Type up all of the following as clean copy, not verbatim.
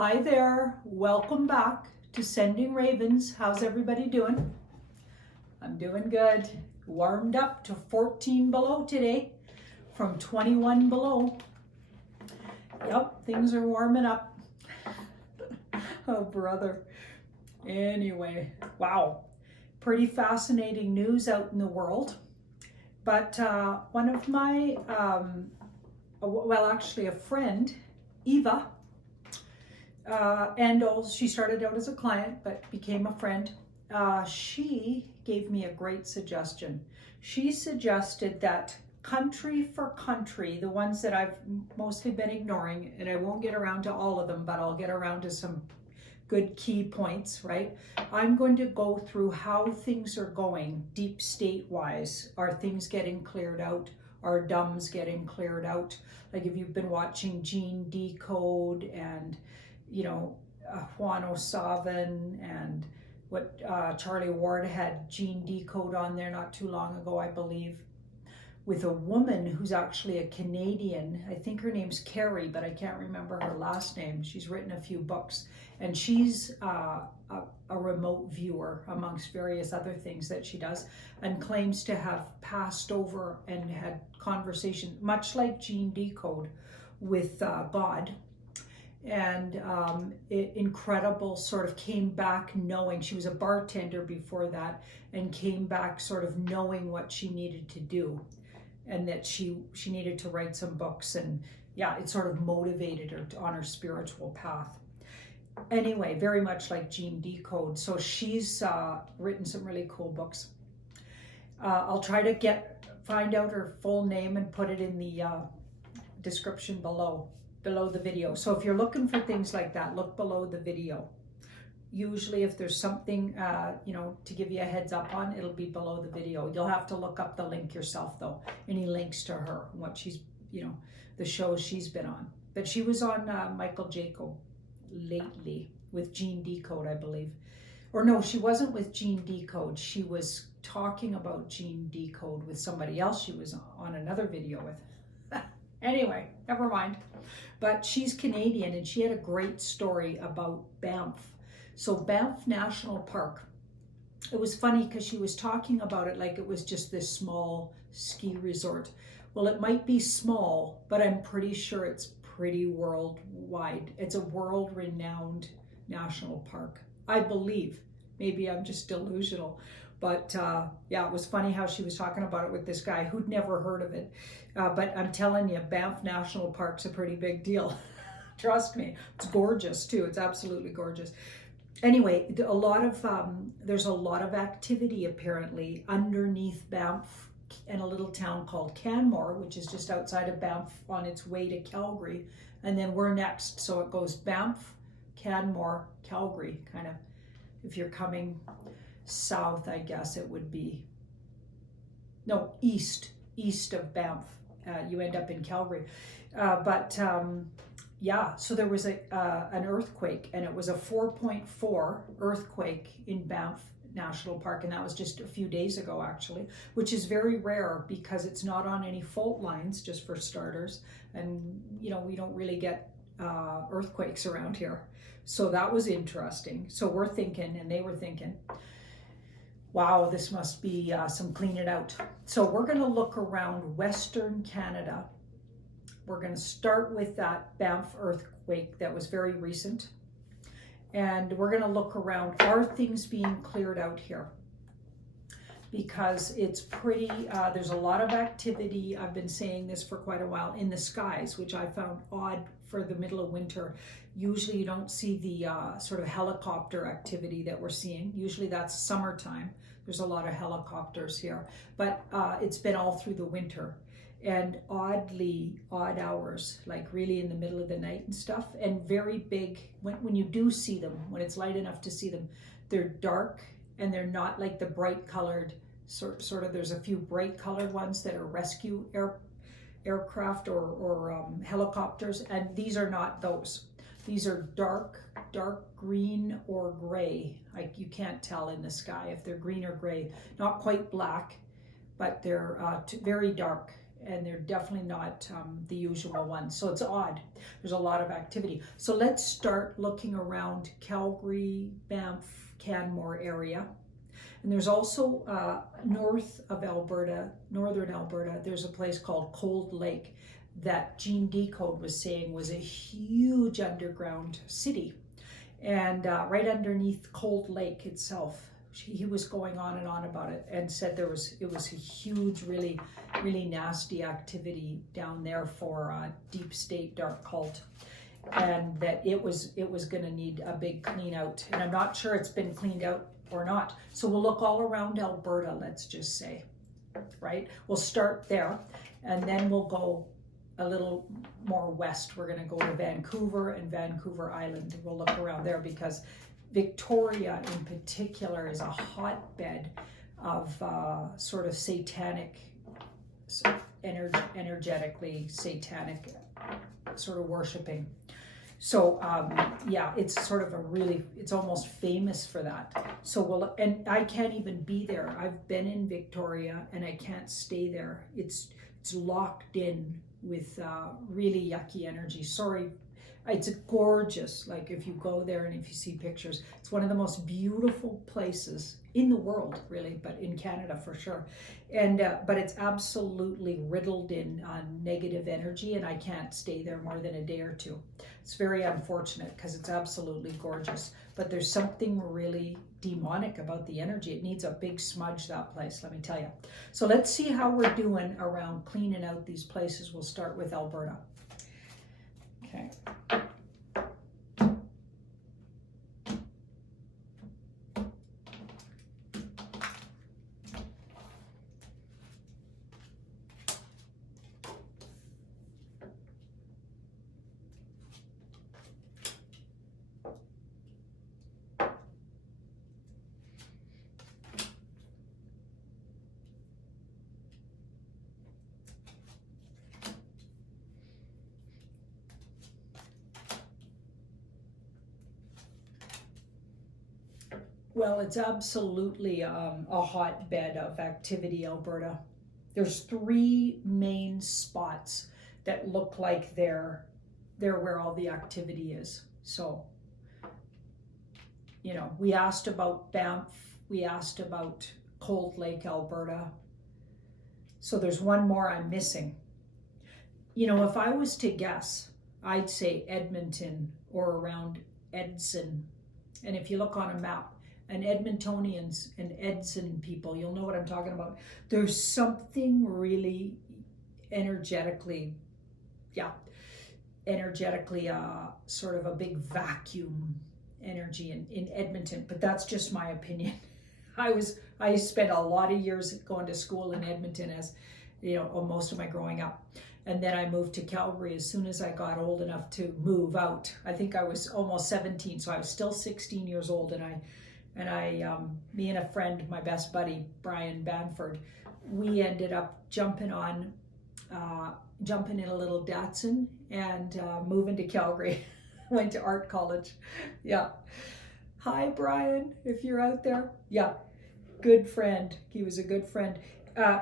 Hi there, welcome back to Sending Ravens. How's everybody doing? I'm doing good. Warmed up to 14 below today from 21 below. Yep, things are warming up. Oh, brother. Anyway, wow. Pretty fascinating news out in the world. But one of my, actually a friend, Eva, she started out as a client but became a friend. She gave me a great suggestion. She suggested that country for country, the ones that I've mostly been ignoring, and I won't get around to all of them, but I'll get around to some good key points, right? I'm going to go through how things are going deep state wise. Are things getting cleared out? Are D.U.M.B.S getting cleared out? Like if you've been watching Gene Decode and Juan O'Savin and what Charlie Ward had Gene Decode on there not too long ago, I believe, with a woman who's actually a Canadian. I think her name's Carrie, but I can't remember her last name. She's written a few books, and she's a remote viewer amongst various other things that she does, and claims to have passed over and had conversation, much like Gene Decode, with God. And incredible, sort of came back knowing, she was a bartender before that, and came back sort of knowing what she needed to do, and that she needed to write some books, and yeah, it sort of motivated her on her spiritual path. Anyway, very much like Gene Decode. So she's written some really cool books. I'll try to find out her full name and put it in the description below the video. So if you're looking for things like that, look below the video. Usually if there's something, to give you a heads up on, it'll be below the video. You'll have to look up the link yourself though. Any links to her, what she's, the shows she's been on. But she was on Michael Jaco lately with Gene Decode, I believe. Or no, she wasn't with Gene Decode. She was talking about Gene Decode with somebody else she was on another video with. Anyway, never mind. But she's Canadian, and she had a great story about Banff. So Banff National Park, it was funny because she was talking about it like it was just this small ski resort. Well, it might be small, but I'm pretty sure it's pretty worldwide. It's a world-renowned national park, I believe. Maybe I'm just delusional. But yeah, it was funny how she was talking about it with this guy who'd never heard of it. But I'm telling you, Banff National Park's a pretty big deal. Trust me, it's gorgeous too. It's absolutely gorgeous. Anyway, there's a lot of activity apparently underneath Banff in a little town called Canmore, which is just outside of Banff on its way to Calgary. And then we're next. So it goes Banff, Canmore, Calgary, kind of. If you're coming south, I guess it would be, no, east of Banff. You end up in Calgary. Yeah, so there was an earthquake, and it was a 4.4 earthquake in Banff National Park, and that was just a few days ago actually, which is very rare because it's not on any fault lines, just for starters, and we don't really get earthquakes around here. So that was interesting. So we're thinking, and they were thinking, wow, this must be some cleaning out. So we're going to look around Western Canada. We're going to start with that Banff earthquake that was very recent. And we're going to look around, are things being cleared out here? Because it's pretty, there's a lot of activity, I've been saying this for quite a while, in the skies, which I found odd for the middle of winter. Usually you don't see the sort of helicopter activity that we're seeing. Usually that's summertime. There's a lot of helicopters here, but it's been all through the winter. And odd hours, like really in the middle of the night and stuff, and very big, when you do see them, when it's light enough to see them, they're dark, and they're not like the bright colored, sort of, there's a few bright colored ones that are rescue aircraft or helicopters, and these are not those. These are dark green or gray. Like you can't tell in the sky if they're green or gray. Not quite black, but they're very dark. and they're definitely not the usual ones. So it's odd. There's a lot of activity. So let's start looking around Calgary, Banff, Canmore area. And there's also north of Alberta, northern Alberta, there's a place called Cold Lake that Gene Decode was saying was a huge underground city. And right underneath Cold Lake itself, he was going on and on about it and said it was a huge, really, really nasty activity down there for deep state dark cult, and that it was going to need a big clean out. And I'm not sure it's been cleaned out or not. So we'll look all around Alberta, let's just say, right? We'll start there, and then we'll go a little more west. We're going to go to Vancouver and Vancouver Island. We'll look around there because Victoria in particular is a hotbed of sort of satanic, energetically satanic sort of worshiping. So yeah, it's sort of it's almost famous for that. So and I can't even be there. I've been in Victoria and I can't stay there. It's locked in with really yucky energy. Sorry. It's gorgeous. Like if you go there and if you see pictures, it's one of the most beautiful places in the world, really, but in Canada for sure. And but it's absolutely riddled in negative energy, and I can't stay there more than a day or two. It's very unfortunate because it's absolutely gorgeous, but there's something really demonic about the energy. It needs a big smudge, that place, let me tell you. So let's see how we're doing around cleaning out these places. We'll start with Alberta. Okay. Well, it's absolutely a hotbed of activity, Alberta. There's 3 main spots that look like they're where all the activity is. So, you know, we asked about Banff, we asked about Cold Lake, Alberta. So there's one more I'm missing. You know, if I was to guess, I'd say Edmonton or around Edson. And if you look on a map, and Edmontonians and Edson people, you'll know what I'm talking about. There's something really energetically sort of a big vacuum energy in Edmonton, but that's just my opinion. I spent a lot of years going to school in Edmonton, as you know, most of my growing up. And then I moved to Calgary as soon as I got old enough to move out. I think I was almost 17, so I was still 16 years old, and me and a friend, my best buddy, Brian Banford, we ended up jumping in a little Datsun and moving to Calgary. Went to art college. Yeah. Hi, Brian, if you're out there. Yeah, good friend. He was a good friend.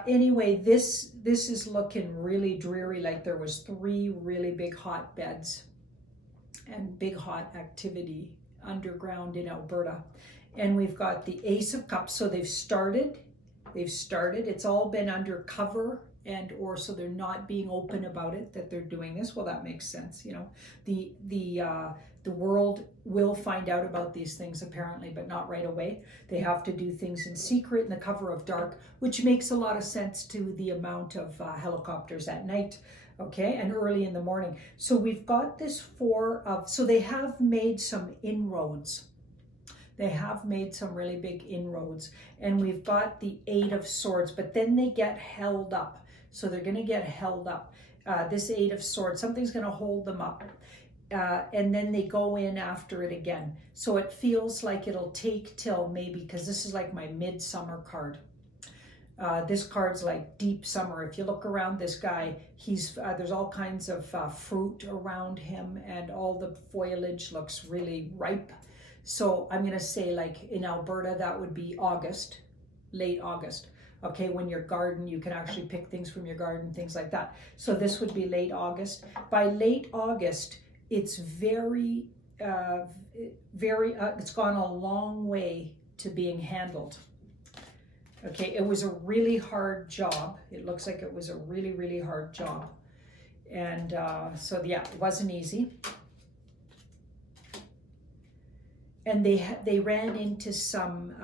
Anyway, this is looking really dreary, like there was 3 really big hotbeds and big hot activity underground in Alberta. And we've got the Ace of Cups. So they've started. It's all been undercover, and or so they're not being open about it that they're doing this. Well, that makes sense. You know, the world will find out about these things apparently, but not right away. They have to do things in secret in the cover of dark, which makes a lot of sense to the amount of helicopters at night. Okay, and early in the morning. So we've got this 4 of. So they have made some inroads. They have made some really big inroads, and we've got the 8 of Swords, but then they get held up. So they're going to get held up. This 8 of Swords, something's going to hold them up, and then they go in after it again. So it feels like it'll take till maybe, because this is like my midsummer card. This card's like deep summer. If you look around this guy, there's all kinds of fruit around him, and all the foliage looks really ripe. So I'm going to say, like in Alberta, that would be August, late August. Okay, when your garden, you can actually pick things from your garden, things like that. So this would be late August. By late August, it's very, it's gone a long way to being handled. Okay, it was a really hard job. It looks like it was a really, really hard job. And so yeah, it wasn't easy. And they ran into some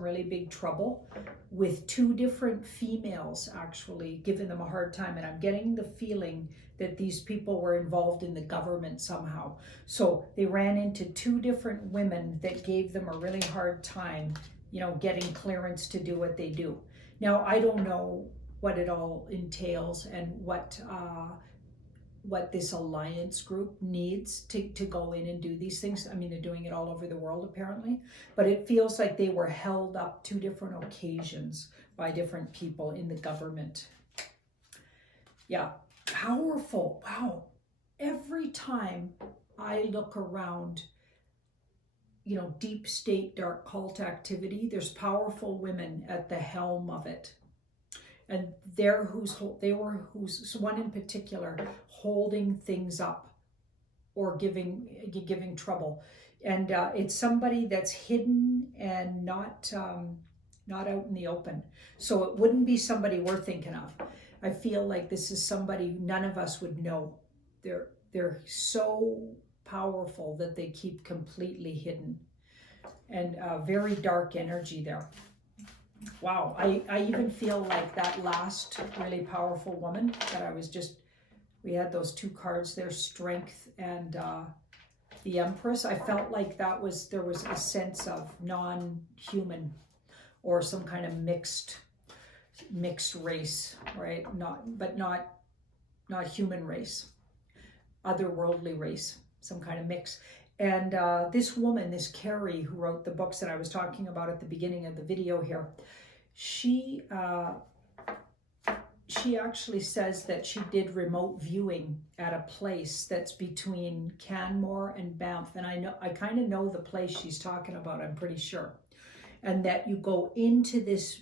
really big trouble with two different females actually giving them a hard time. And I'm getting the feeling that these people were involved in the government somehow. So they ran into two different women that gave them a really hard time, you know, getting clearance to do what they do. Now, I don't know what it all entails and what this alliance group needs to go in and do these things. I mean, they're doing it all over the world apparently, but it feels like they were held up two different occasions by different people in the government. Yeah, powerful. Wow. Every time I look around, you know, deep state, dark cult activity, there's powerful women at the helm of it. And they were one in particular holding things up or giving trouble. And it's somebody that's hidden and not out in the open. So it wouldn't be somebody we're thinking of. I feel like this is somebody none of us would know. They're so powerful that they keep completely hidden, and very dark energy there. Wow, I even feel like that last really powerful woman that I was just, we had those two cards there, Strength and the Empress. I felt like there was a sense of non-human or some kind of mixed race, right? Not human race, otherworldly race, some kind of mix. And this woman, this Carrie, who wrote the books that I was talking about at the beginning of the video here, she actually says that she did remote viewing at a place that's between Canmore and Banff. And I kind of know the place she's talking about, I'm pretty sure. And that you go into this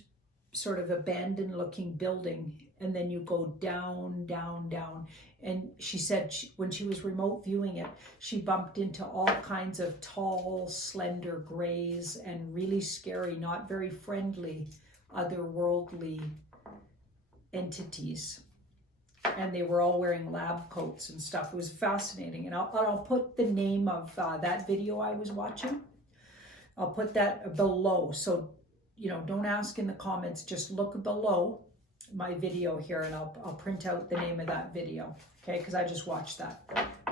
sort of abandoned looking building, and then you go down, down, down. And she said when she was remote viewing it, she bumped into all kinds of tall, slender grays and really scary, not very friendly, otherworldly entities. And they were all wearing lab coats and stuff. It was fascinating. And I'll put the name of that video I was watching. I'll put that below. So, you know, don't ask in the comments, just look below my video here and I'll print out the name of that video. Okay, because I just watched that.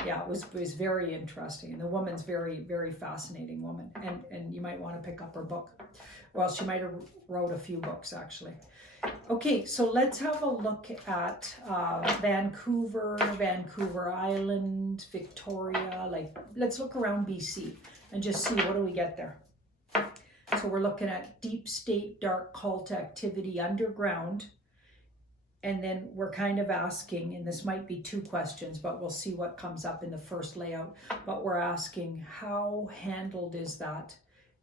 Yeah, it was very interesting. And the woman's very, very fascinating woman. And you might want to pick up her book. Well, she might have wrote a few books actually. Okay, so let's have a look at Vancouver Island, Victoria. Like, let's look around BC and just see what do we get there. So we're looking at deep state, dark cult activity underground. And then we're kind of asking, and this might be two questions, but we'll see what comes up in the first layout. But we're asking, how handled is that?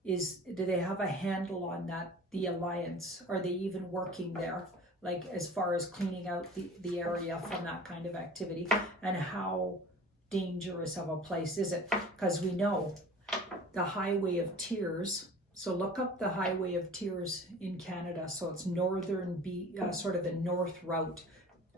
Do they have a handle on that, the alliance? Are they even working there? Like as far as cleaning out the area from that kind of activity? And how dangerous of a place is it? Because we know the Highway of Tears. So look up the Highway of Tears in Canada. So it's sort of the north route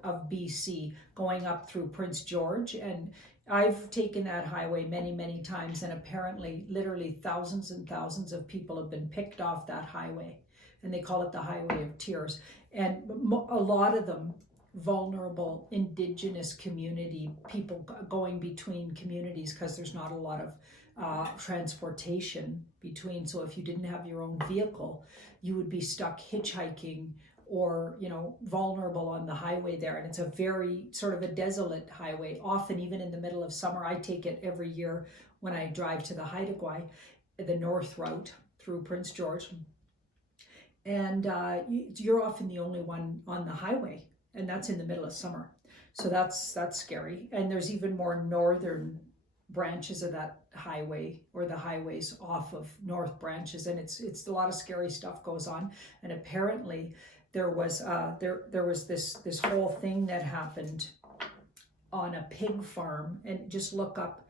of BC, going up through Prince George. And I've taken that highway many, many times, and apparently literally thousands and thousands of people have been picked off that highway, and they call it the Highway of Tears. And a lot of them vulnerable Indigenous community, people going between communities because there's not a lot of transportation between. So if you didn't have your own vehicle, you would be stuck hitchhiking or, you know, vulnerable on the highway there. And it's a very sort of a desolate highway, often even in the middle of summer. I take it every year when I drive to the Haida Gwaii, the north route through Prince George. And you're often the only one on the highway, and that's in the middle of summer. So that's scary. And there's even more northern branches of that highway, or the highways off of north branches, and it's a lot of scary stuff goes on. And apparently there was this whole thing that happened on a pig farm, and just look up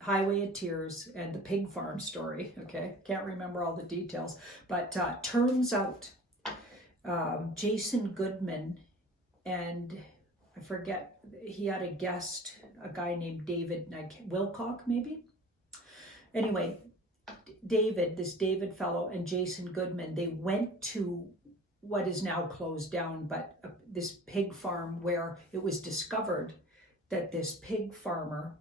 Highway of Tears and the pig farm story. Okay, can't remember all the details, but turns out Jason Goodman, and I forget, he had a guest, a guy named David Wilcock, maybe. Anyway, this David fellow and Jason Goodman, they went to what is now closed down, but this pig farm, where it was discovered that this pig farmer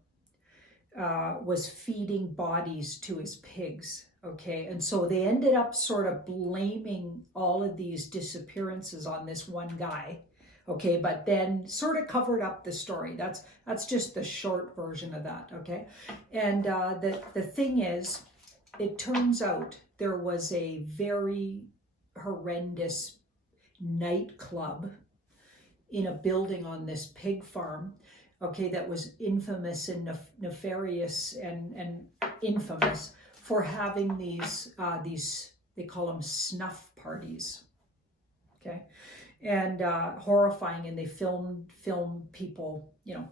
was feeding bodies to his pigs. Okay, and so they ended up sort of blaming all of these disappearances on this one guy. Okay, but then sort of covered up the story. That's just the short version of that. Okay, and the thing is, it turns out there was a very horrendous nightclub in a building on this pig farm. Okay, that was infamous and nefarious and infamous for having these they call them snuff parties. Okay, and horrifying, and they film people, you know,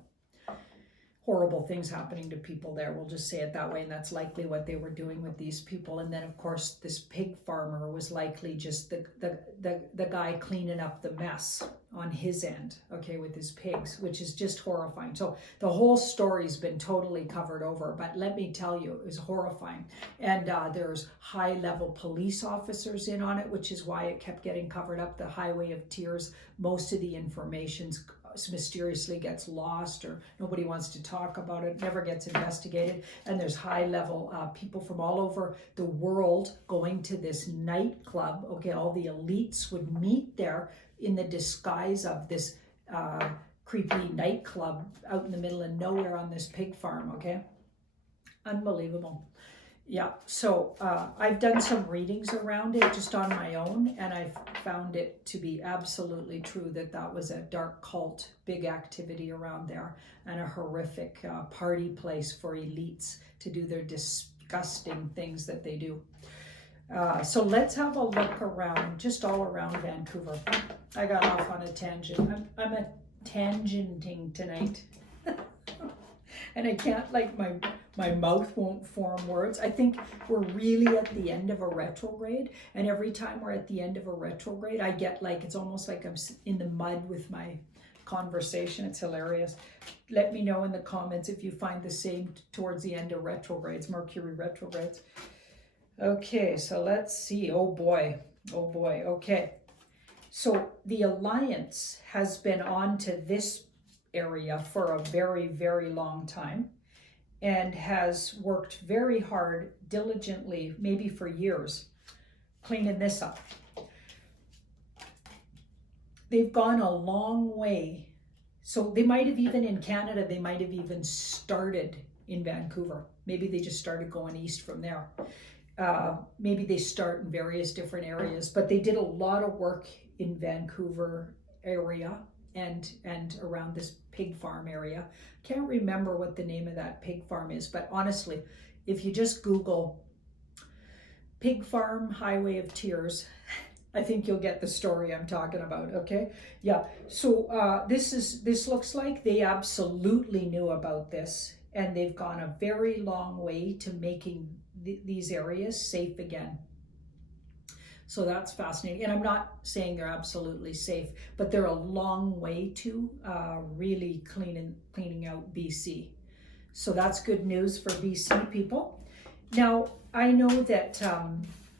horrible things happening to people there. We'll just say it that way, and that's likely what they were doing with these people. And then, of course, this pig farmer was likely just the guy cleaning up the mess on his end, okay, with his pigs, which is just horrifying. So the whole story's been totally covered over, but let me tell you, it was horrifying. And there's high-level police officers in on it, which is why it kept getting covered up. The Highway of Tears, most of the information's mysteriously gets lost, or nobody wants to talk about it, never gets investigated. And there's high-level people from all over the world going to this nightclub. Okay, all the elites would meet there in the disguise of this creepy nightclub out in the middle of nowhere on this pig farm. Okay, unbelievable. Yeah, so I've done some readings around it just on my own, and I've found it to be absolutely true that was a dark cult, big activity around there, and a horrific party place for elites to do their disgusting things that they do. So let's have a look around, just all around Vancouver. I got off on a tangent. I'm a tangenting tonight. And I can't, like, my mouth won't form words. I think we're really at the end of a retrograde, and every time we're at the end of a retrograde, I get like, it's almost like I'm in the mud with my conversation. It's hilarious. Let me know in the comments if you find the same towards the end of retrogrades, Mercury retrogrades. Okay, so let's see. Oh boy. Okay, so the Alliance has been on to this area for a very, very long time, and has worked very hard, diligently, maybe for years, cleaning this up. They've gone a long way. So they might have even, in Canada, they might have even started in Vancouver. Maybe they just started going east from there. Maybe they start in various different areas, but they did a lot of work in Vancouver area and around this pig farm area. Can't remember what the name of that pig farm is, but honestly, if you just Google pig farm Highway of Tears, I think you'll get the story I'm talking about. Okay, yeah. So this looks like they absolutely knew about this, and they've gone a very long way to making these areas safe again. So that's fascinating. And I'm not saying they're absolutely safe, but they're a long way to really cleaning out BC. So that's good news for BC people. Now, I know that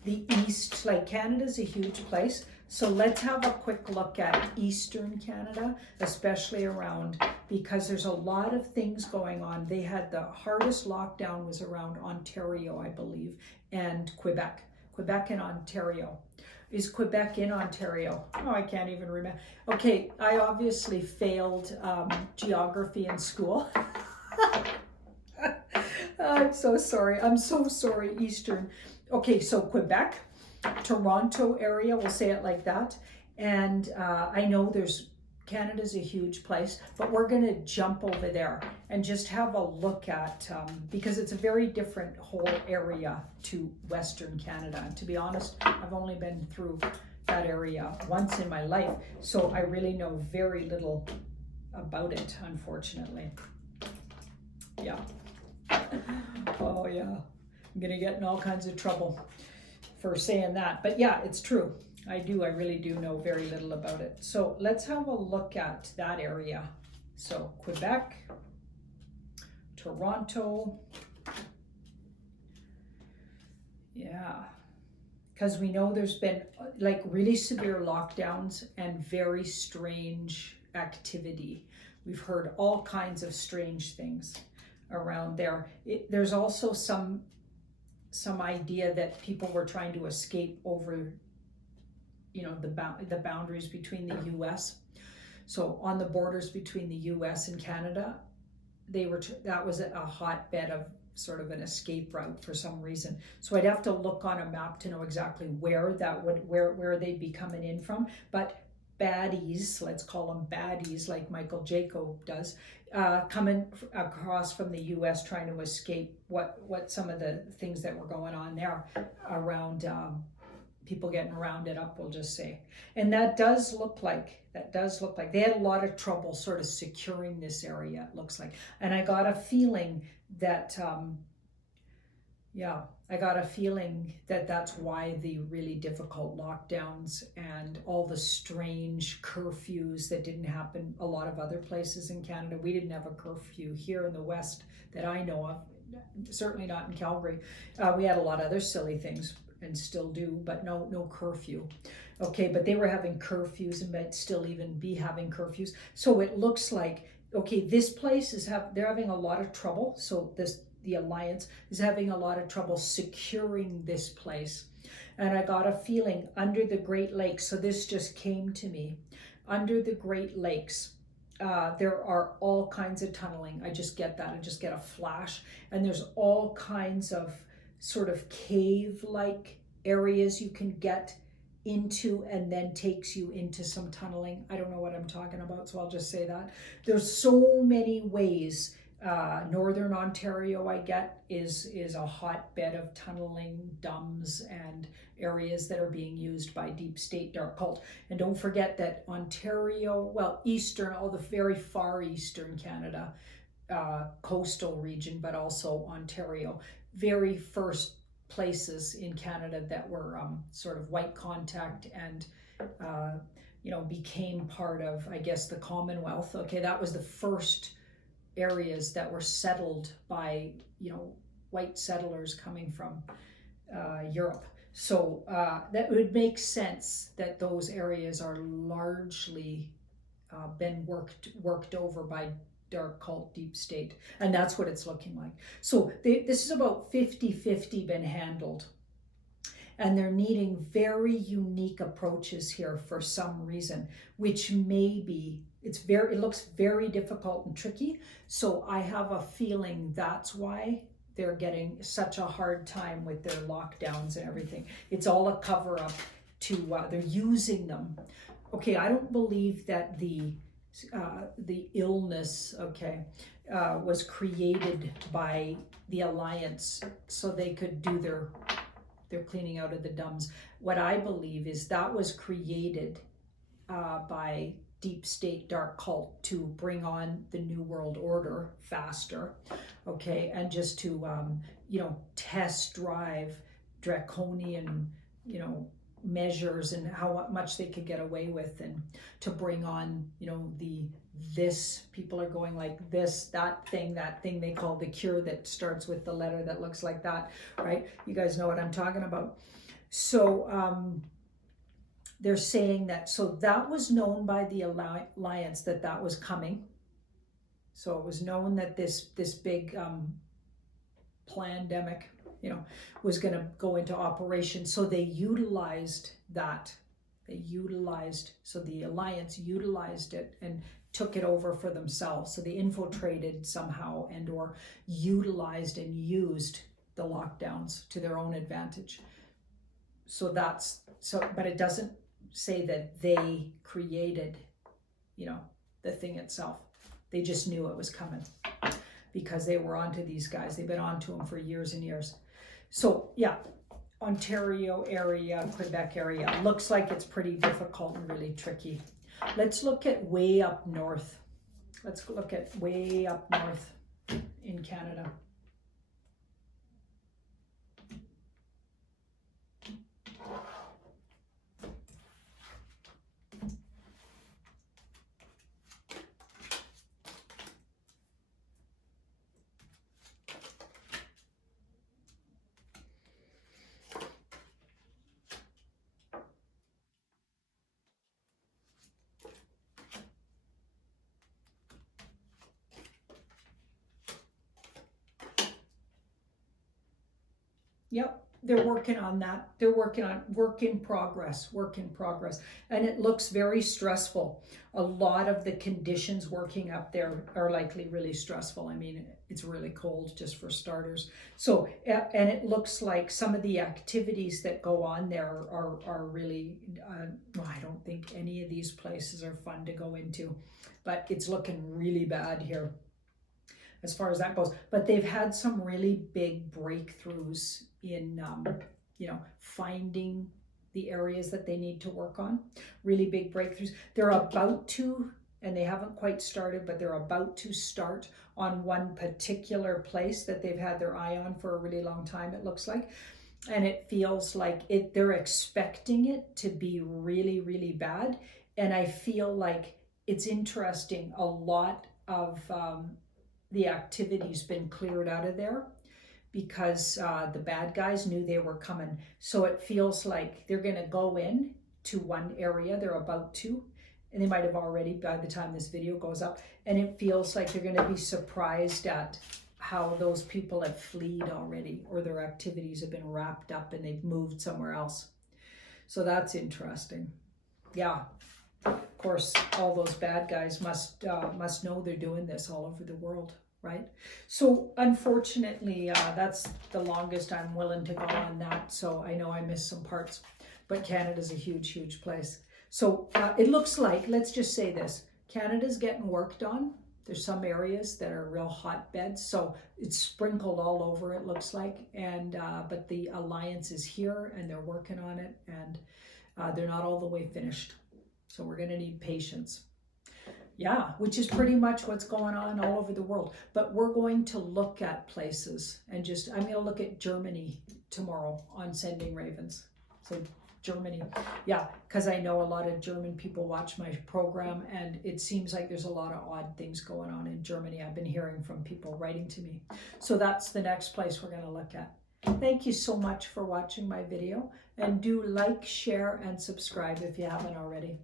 the East, like Canada's a huge place. So let's have a quick look at Eastern Canada, especially around, because there's a lot of things going on. They had the hardest lockdown was around Ontario, I believe, and Quebec and Ontario. Is Quebec in Ontario? Oh, I can't even remember. Okay, I obviously failed geography in school. I'm so sorry. Eastern. Okay, so Quebec, Toronto area, we'll say it like that. And I know there's Canada's a huge place, but we're going to jump over there and just have a look at, because it's a very different whole area to Western Canada. And to be honest, I've only been through that area once in my life, so I really know very little about it, unfortunately. Yeah. Oh yeah. I'm going to get in all kinds of trouble for saying that. But yeah, it's true. I really do know very little about it. So let's have a look at that area. So Quebec, Toronto. Yeah, because we know there's been like really severe lockdowns and very strange activity. We've heard all kinds of strange things around there. There's also some idea that people were trying to escape over, you know, the boundaries between the U.S. So on the borders between the U.S. and Canada, that was a hotbed of sort of an escape route for some reason. So I'd have to look on a map to know exactly where they'd be coming in from. But baddies, let's call them baddies, like Michael Jaco does, coming across from the U.S. trying to escape what some of the things that were going on there around. People getting rounded up, we'll just say. And that does look like they had a lot of trouble sort of securing this area, it looks like. And I got a feeling that, that's why the really difficult lockdowns and all the strange curfews that didn't happen a lot of other places in Canada. We didn't have a curfew here in the West that I know of, certainly not in Calgary. We had a lot of other silly things, and still do, but no curfew. Okay, but they were having curfews and might still even be having curfews. So it looks like, okay, this place they're having a lot of trouble. So the Alliance is having a lot of trouble securing this place. And I got a feeling under the Great Lakes, so this just came to me, under the Great Lakes, there are all kinds of tunneling. I just get that, I just get a flash. And there's all kinds of sort of cave-like areas you can get into, and then takes you into some tunneling. I don't know what I'm talking about, so I'll just say that. There's so many ways. Northern Ontario, I get, is a hotbed of tunneling, D.U.M.B.S, and areas that are being used by deep state dark cult. And don't forget that Ontario, well, eastern, all the very far eastern Canada, coastal region, but also Ontario, very first places in Canada that were sort of white contact and became part of, I guess, the Commonwealth. Okay, that was the first areas that were settled by white settlers coming from Europe. So that would make sense that those areas are largely been worked over by dark cult deep state, and that's what it's looking like. So this is about 50-50 been handled, and they're needing very unique approaches here for some reason, which may be it looks very difficult and tricky. So I have a feeling that's why they're getting such a hard time with their lockdowns and everything. It's all a cover up to they're using them. Okay, I don't believe that the illness, was created by the Alliance so they could do their cleaning out of the D.U.M.B.S. What I believe is that was created by deep state dark cult to bring on the New World Order faster, okay, and just to test drive draconian measures and how much they could get away with, and to bring on this people are going like this, that thing they call the cure that starts with the letter that looks like that, right? You guys know what I'm talking about. So they're saying that, so that was known by the Alliance that was coming. So it was known that this big pandemic was going to go into operation. So they utilized that. So the Alliance utilized it and took it over for themselves. So they infiltrated somehow and or utilized and used the lockdowns to their own advantage. But it doesn't say that they created the thing itself. They just knew it was coming because they were onto these guys. They've been onto them for years and years. So yeah, Ontario area, Quebec area. Looks like it's pretty difficult and really tricky. Let's look at way up north. Let's look at way up north in Canada. Yep, they're working on that. They're working on work in progress. And it looks very stressful. A lot of the conditions working up there are likely really stressful. I mean, it's really cold just for starters. So, and it looks like some of the activities that go on there are really, well, I don't think any of these places are fun to go into, but it's looking really bad here as far as that goes. But they've had some really big breakthroughs in, finding the areas that they need to work on. Really big breakthroughs. They're about to, and they haven't quite started, but they're about to start on one particular place that they've had their eye on for a really long time, it looks like. And it feels like they're expecting it to be really, really bad. And I feel like it's interesting. A lot of the activity's been cleared out of there because the bad guys knew they were coming. So it feels like they're going to go in to one area. They're about to, and they might have already by the time this video goes up. And it feels like they're going to be surprised at how those people have fled already, or their activities have been wrapped up and they've moved somewhere else. So that's interesting. Yeah. Of course, all those bad guys must know they're doing this all over the world, right? So unfortunately, that's the longest I'm willing to go on that. So I know I missed some parts, but Canada's a huge, huge place. So it looks like, let's just say this, Canada's getting worked on. There's some areas that are real hotbeds, so it's sprinkled all over, it looks like. And but the alliance is here and they're working on it, and they're not all the way finished. So we're going to need patience. Yeah, which is pretty much what's going on all over the world. But we're going to look at places and I'm going to look at Germany tomorrow on Sending Ravens. So Germany, yeah, because I know a lot of German people watch my program, and it seems like there's a lot of odd things going on in Germany. I've been hearing from people writing to me. So that's the next place we're going to look at. Thank you so much for watching my video, and do like, share, and subscribe if you haven't already.